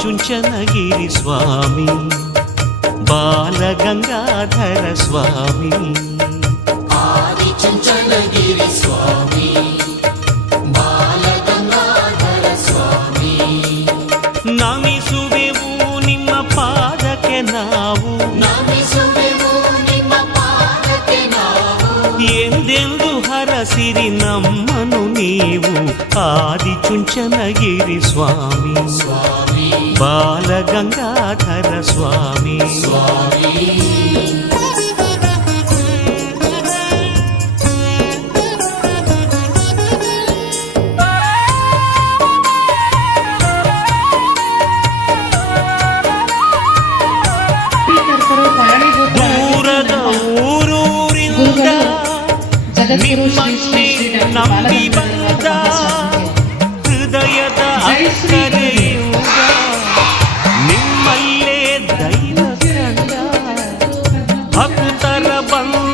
ಚುಂಚನಗಿರಿ ಸ್ವಾಮಿ ಬಾಲಗಂಗಾಧರ ಸ್ವಾಮಿ ಆದಿ ಚುಂಚನಗಿರಿ ಸ್ವಾಮಿ ಬಾಲಗಂಗಾಧರ ಸ್ವಾಮಿ ನಮಿಸುವೆವು ನಿಮ್ಮ ಪಾದಕ್ಕೆ ನಾವು ನಮಿಸುವೆವು ನಿಮ್ಮ ಪಾದಕ್ಕೆ ನಾವು ಎಂದೆಂದು ಹರಸಿರಿ ನಮ್ಮನು ನೀವು ಆದಿ ಚುಂಚನಗಿರಿ ಸ್ವಾಮಿ ಬಾಲಗಂಗಾಧರ ಸ್ವಾಮಿ ದೂರದ ಊರೂರಿಂದ ನಿಮ್ಮನ್ನೇ ನಂಬಿ ಬಂದ ಹೃದಯದ ಅಕ್ಕರೆಯುಗ ನಿಮ್ಮಲ್ಲೇ ದೈವ ಕಂಡ ಭಕ್ತರ ಬಂದ